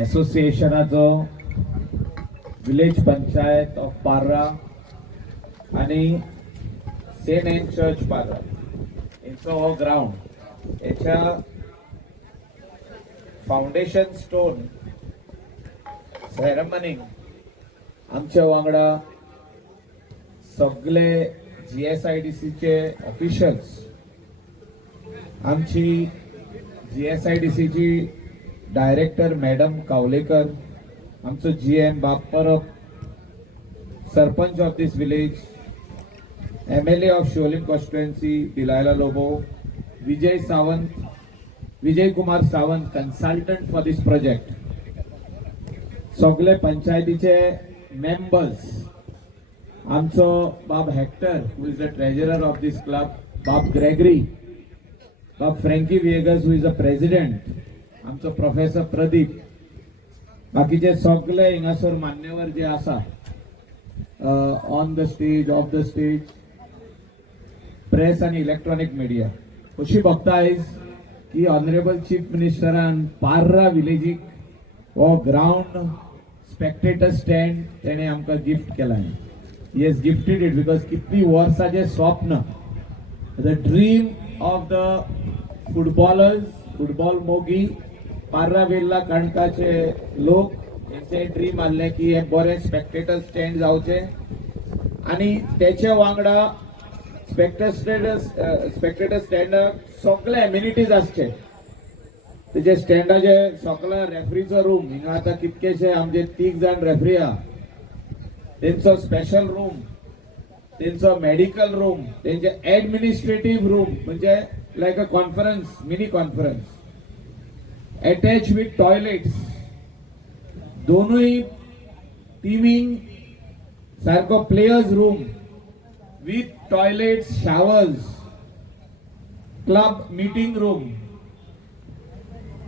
असोसिएशनाचो village panchayat of Parra आणि Saint N church Parra यांचो हो ग्राउंड याच्या फाउंडेशन स्टोन सेरेमनीक आमच्या वांगडा सगळे जीएसआयडीसीचे ऑफिशियल्स, आमची जीएसआयडीसीची डायरेक्टर मॅडम कावलेकर, आमचो जीएम बाप Parab, sarpanch of this village, MLA of Siolim constituency Delilah Lobo, Vijay Kumar Sawant consultant for this project, सगळे पंचायतीचे मेंबर्स, आमचो बाब Hector who is the treasurer of this club, बाब ग्रेगरी, बाब Frankie Viegas who is the president, आमचो प्रोफेसर प्रदीप, बाकीचे सगळे हिंगासर मान्यवर जे आसा on the stage, off the stage, press आणि इलेक्ट्रॉनिक मीडिया, अशी बघता आयज की ऑनरेबल चीफ मिनिस्टरान पार्रा विलेजीक हो ग्राउंड स्पेक्टेटर स्टँड तेणे आमकां गिफ्ट केला. He has gifted it because कितली वर्साचे स्वप्न, the dream of the footballers, football मोगी, पार्रा वेल्ला काणकाचे लोक यांचे ड्रीम आसले की हे बरे स्पेक्टेटर स्टँड जावचे आणि त्याच्या वांगडा स्पेक्टेटर स्टँडाक सगळे एम्युनिटीज आसचे. तेजे स्टँडाचे सगळ्या रेफ्रीचो रूम, हिंगा आता कितकेशे आमचे 3 जाण रेफ्री आहा, तेंचो स्पेशल रूम, तेंचो मेडिकल रूम, तेंचे एडमिनिस्ट्रेटिव्ह रूम म्हणजे like a conference, mini conference, attach with toilets, दोनूय टीमिंग सारको players room with toilets, showers, club meeting room,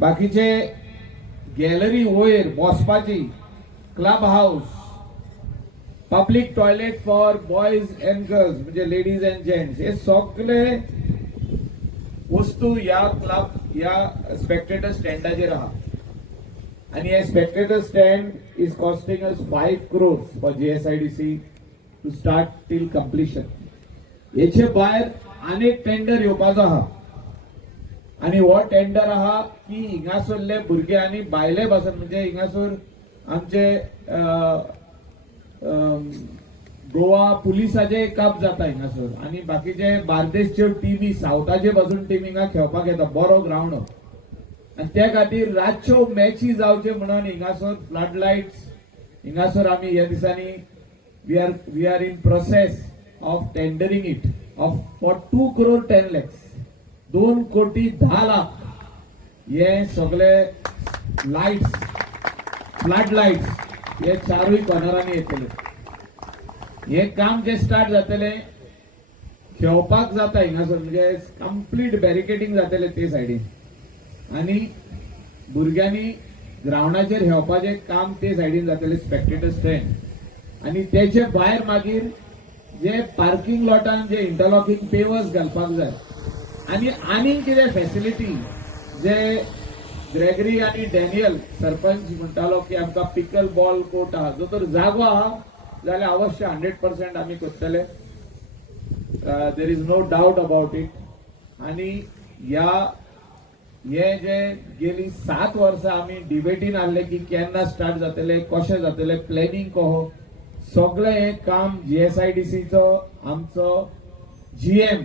बाकीचे गॅलरी वयर बसपाची, club house, public toilet for boys and girls म्हणजे लेडीज अँड जेंट्स, हे सगळे वस्तू या क्लब या स्पेक्टेटर स्टँडाचेर आहा. आणि हे spectator stand is costing us 5 crores for GSIDC to start till completion. हेचे भायर अनेक टेंडर येवपाचो आहा आणि हो टेंडर आहा की हिंगासरले भुरगे आनी बायले बसन म्हणजे हिंगासर आमचे गोवा पुलिसाचे कप जाता हिंगासर आणि बाकीचे बार्देशच्यो टीमी, सावथाचे बसून टीम हिंगा खेळपाक येता. बरो ग्राउंड आणि त्या खातीर रातच्यो मॅची जावचे म्हणून हिंगासर फ्लड लाईट्स, हिंगासर आमी ह्या दिसांनी we are in process of tendering it of for 2 crore 10 lakhs, 2 कोटी 10 लाख हे सगळे लाईट्स, फ्लड लाईट्स हे 4 कॉर्नरांनी येतले. हे काम जे स्टार्ट जातले खेळपाक जाता हिंगासर म्हणजे कंप्लीट बॅरिकेडिंग जातले ते सायडीन आणि भुरग्यांनी ग्राउंडाचेर खेळपाचे काम ते सायडीन जातले स्पेक्टेटर स्टँड. आणि त्याचे भायर मागीर जे पार्किंग लॉटान जे इंटरलॉकिंग पेवर्स घालपाक जाय आणि आनीक कितें फॅसिलिटी जे ग्रेगरी आणि डॅनियल सरपंच म्हणटालो की आमकां पिकल बॉल कोर्ट आहा, जो तर जागो आहा जाल्यार अवश्य 100% आमी करतले. There is no doubt about it. आणि हे जे गेली 7 वर्सां आमी डिबेटीन आसले की केन्ना स्टार्ट जातले, कशें जातले, प्लॅनिंग कहो, सगळे हे काम जीएसआयडीसीचो आमचो जीएम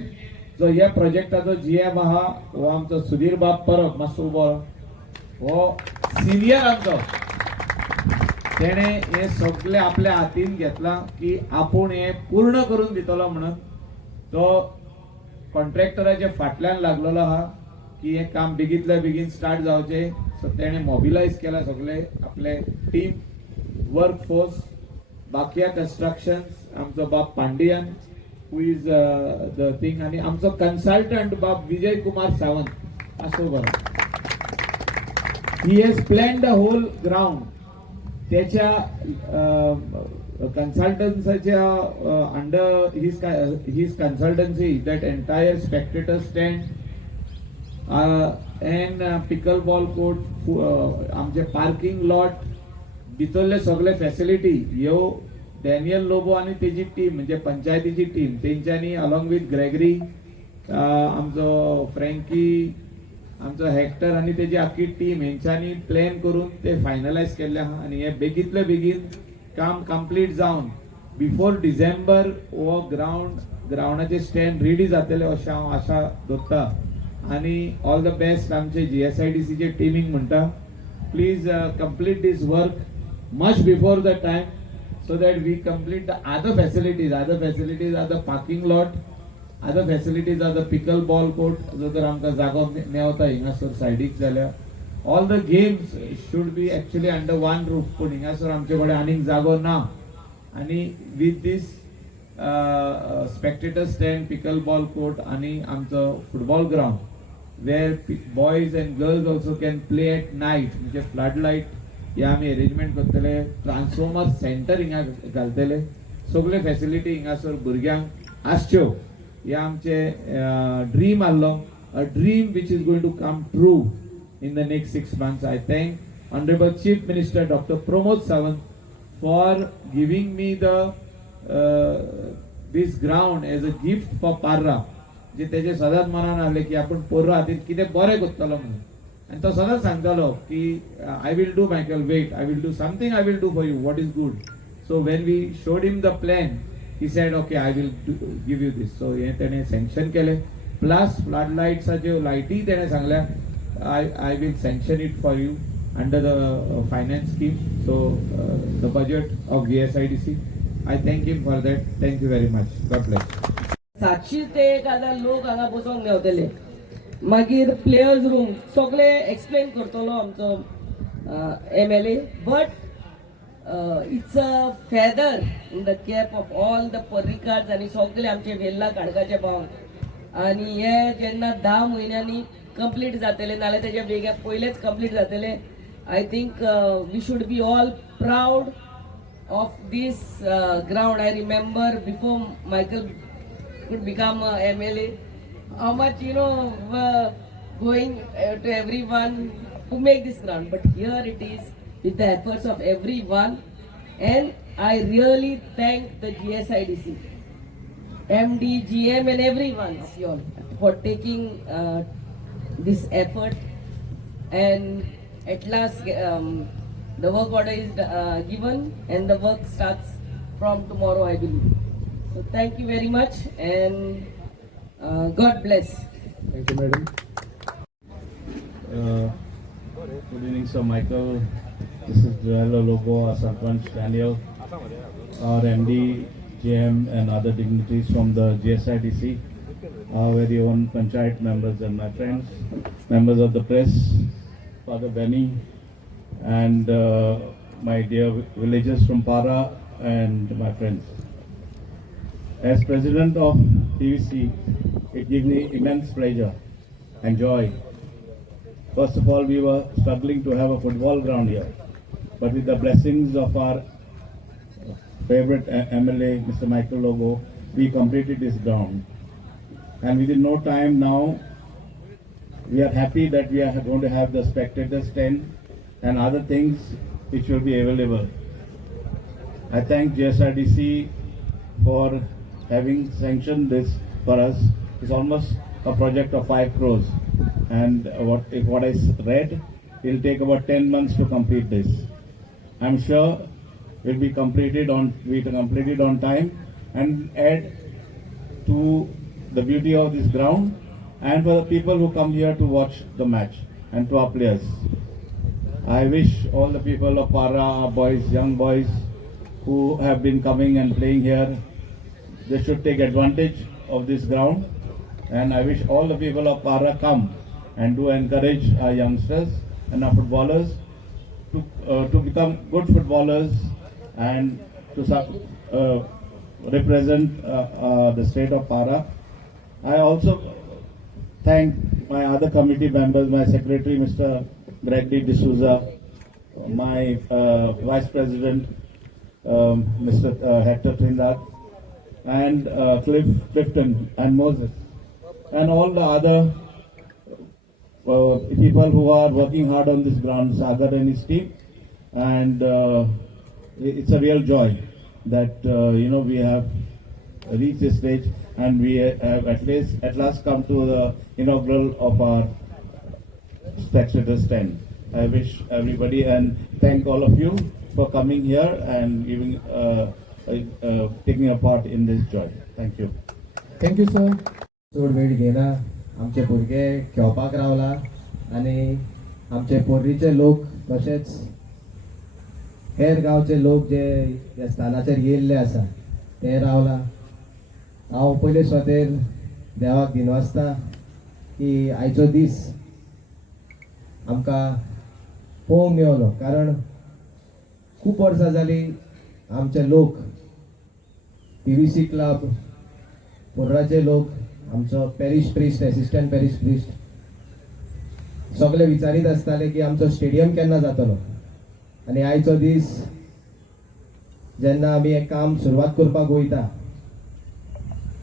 जो ह्या प्रोजेक्टाचो जीएम आहा हो आमचो सुधीर बाब परब, मातसो उबो, हो सिनियर आमचो, तेणे हे सगळे आपल्या हातीन घेतला की आपूण हे पूर्ण करून दितलो म्हणून. तो कॉन्ट्रॅक्टराच्या फाटल्यान लागलेलो आहा की हे काम बेगीतल्या बेगीन स्टार्ट जावचे. सो तेणे मोबिलायज केला सगळे आपले टीम, वर्क फोर्स, बाकिया कन्स्ट्रक्शन्स, आमचो बाब Pandian who is the thing आणि आमचो कन्सल्टंट बाब विजय कुमार सावंत असो बरो. He has planned the whole ground. त्याच्या consultancyच्या under his consultancy, that entire spectator stand and pickleball court आमचे पार्किंग लॉट भितरले सगळे फॅसिलिटी ह्यो डॅनियल लोबो आणि तेजी टीम म्हणजे पंचायतीची टीम तेंच्यांनी अलॉंग विथ ग्रेगरी आमचो फ्रँकी आमचो हेक्टर आणि तेजी आख्खी टीम हेंच्यांनी प्लॅन करून ते फायनलायज केल्ले आहा आणि हे बेगीतले बेगीन काम कंप्लीट जावन बिफोर डिसेंबर हो ग्राउंडाचे स्टँड रेडी जातले अशें हांव आशा दवरता आणि ऑल द बेस्ट आमचे GSIDCचे टीमींग म्हणटा please complete this work much before the time so that we complete the other facilities are the parking lot, other facilities are the pickle ball court जो तर आमकां जागो मेवता हिंगासर सायडीक जाल्यार all the games should be actually under one roof पूण हिंगासर आमचे कडेन आनीक जागो ना आणि with this spectator stand pickle ball court आणि आमचो football ground where boys and girls also can play at night म्हणजे floodlight हे आम्ही अरेंजमेंट करतले ट्रान्सफॉर्मर सेंटर हिंगा घालतले सगळे फॅसिलिटी हिंगासर भुरग्यांक आसच्यो हे आमचे ड्रीम आसलो a dream which is going to come true in the next 6 months. I thank Honorable Chief Minister Dr. Pramod Sawant for giving me this ground as a gift for Parra. जे तेजे सदांच मनान आसले की आपण पोर्रा हातीन कितें बरें करतलो म्हणून आणि तो सदांच सांगतालो की I will do Michael wait I will do something I will do for you what is good so when we showed him the plan he said okay I will give you this so हे तेणे sanction केले plus flood लायट्साच्यो लायटी तेणे सांगल्या I will sanction it for you under the finance scheme so the budget of GSIDC I thank him for that thank you very much God bless 700 ते 1000 लोक हांगा बसोंक मेवतले मागीर प्लेयर्स रूम सगळे explain करतलो आमचो MLA but it's a feather in the cap of all the Parrikars आनी सगळे आमचे वेल्ला काडकाचे भाव आनी हे जेन्ना 10 म्हयन्यांनी कंप्लीट जातले नाल्यार तेजे बेगा पयलेच कंप्लीट जातले I think we should be all proud of this ground I remember before Michael could become a MLA how much going to everyone to make this ground but here it is with the efforts of everyone and I really thank the GSIDC MD GM and everyone of you all for taking this effort and at last the work order is given and the work starts from tomorrow I believe. So thank you very much and God bless. Thank you, madam. Good evening, Sir Michael. This is Joel Lobo, our Sarpanch Daniel, our MD, GM, and other dignitaries from the GSIDC, our very own Panchayat members and my friends, members of the press, Father Benny, and my dear villagers from Para and my friends. As president of TVC, it gives me immense pleasure and joy. First of all, we were struggling to have a football ground here, but with the blessings of our favorite MLA, Mr. Michael Lobo, we completed this ground. And within no time now, we are happy that we are going to have the spectator stand and other things which will be available. I thank GSIDC for having sanctioned this for us. It's almost a project of 5 crores, and what I read, it'll take about 10 months to complete this. I'm sure will be completed on time and add to the beauty of this ground and for the people who come here to watch the match and to our players. I wish all the people of Para, our boys, young boys who have been coming and playing here, they should take advantage of this ground, and I wish all the people of Para come and do encourage our youngsters and our footballers to become good footballers and to represent the state of Para. I also thank my other committee members, my secretary, Mr. Greg D. D'Souza, my vice president, Mr. Hector Trindad, and Clifton and Moses, and all the other people who are working hard on this ground, Sagar and his team, and it's a real joy that we have reached this stage and we have at last come to the inaugural of our Spectators 10. I wish everybody and thank all of you for coming here and giving taking a part in this joy. Thank you. Thank you sir. चड वेळ घेना आमचे भुरगे खेळपाक रावला आनी आमचे पोर्रीचे लोक तशेंच हेर गांवचे लोक जे ह्या स्थानाचेर येयल्ले आसा ते रावला. हांव पयले सुवातेर देवाक दिनवासता की आयचो दीस आमकां पळोवंक मेळलो, कारण खूब वर्सां जालीं आमचे लोक PVC क्लब पोर्राचे लोक आमचो parish priest, assistant parish priest सगळे विचारीत आसताले की आमचो स्टेडियम केन्ना जातलो. आनी आयचो दीस जेन्ना आमी हें काम सुरवात करपाक वयता,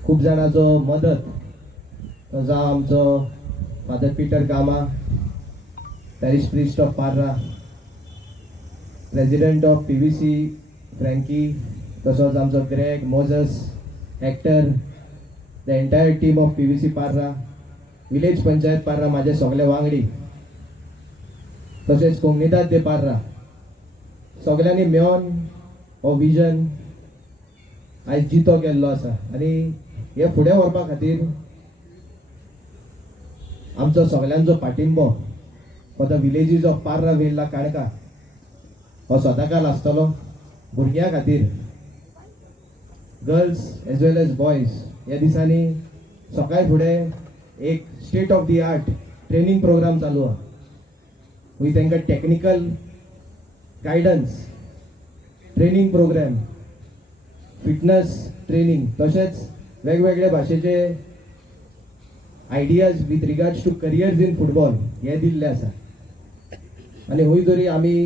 खूब जाणांचो मदत तो जावं आमचो फादर पिटर gamma, parish priest of Parra, president of PVC Frankie, तसोच आमचो Greg, Moses, actor, the entire team of PVC Parra, village panchayat Parra माझे सगळे वांगडी, तसेच कोंगनिदाद दे पार्रा सगळ्यांनी मेळोन हो विजन आयज जितो गेल्लो आसा. आनी हे फुडें व्हरपा खातीर आमचो सगळ्यांचो पाठिंबो for the villages of Parra Verla Canca हो सदांकाल आसतलो. भुरग्यां खातीर girls as well as boys ह्या दिसांनी सकाळी फुडें एक state of the art training programme चालू आहा. वी तांकां technical guidance, training programme, fitness training, तशेंच वेगवेगळे भाशेचे ideas with regards to careers in football हे दिल्ले आसा. आनी हूंय तरी आमी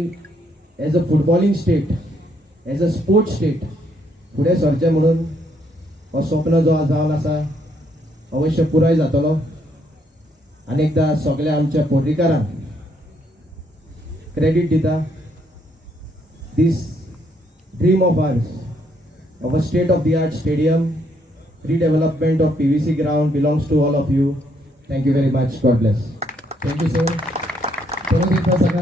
as a footballing state, as a sports state फुडें सरचें म्हणून हो स्वप्न जो जावन आसा अवश्य पुराय जातलो. आनी एकदां सगळ्या आमच्या पोर्रीकारांक क्रेडीट दिता. This dream of ours of a state of the art stadium, redevelopment of PVC ground belongs to all of you. Thank you very much. God bless. Thank you sir. परत एकदा सगळ्यांना